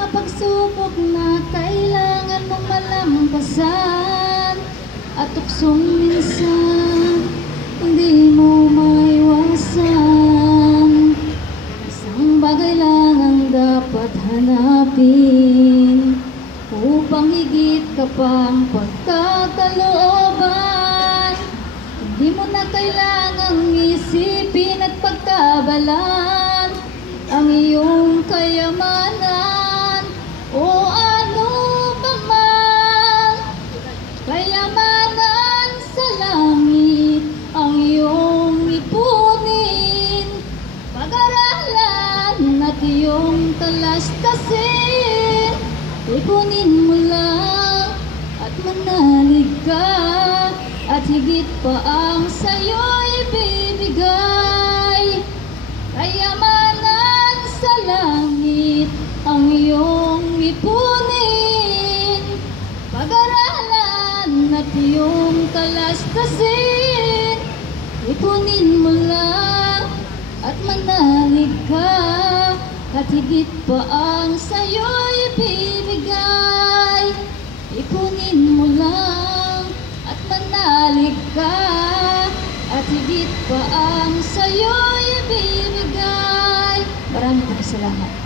mga pagsubok na kailangan mong malampasan, at tuksong minsan hindi mo maiwasan. Isang bagay lang ang dapat hanapin upang higit ka pang pagkakalooban. Hindi mo na kailangang isipin at pagkabalan ang iyong kayamanan o ano pa man. Kayamanan sa langit ang iyong ipunin, pag-aralan at iyong talastasin. Ipunin mo lang at manalig ka, at higit pa ang sa'yo ibibigay. Kayamanan sa langit ang iyong ipunin, pag-aralan at iyong talastasin. Ipunin mo lang at manalig ka, at higit pa ang sa'yo ibibigay. Ipunin mo lang at manalig ka, at higit pa ang sa'yo ibibigay. Maraming salamat.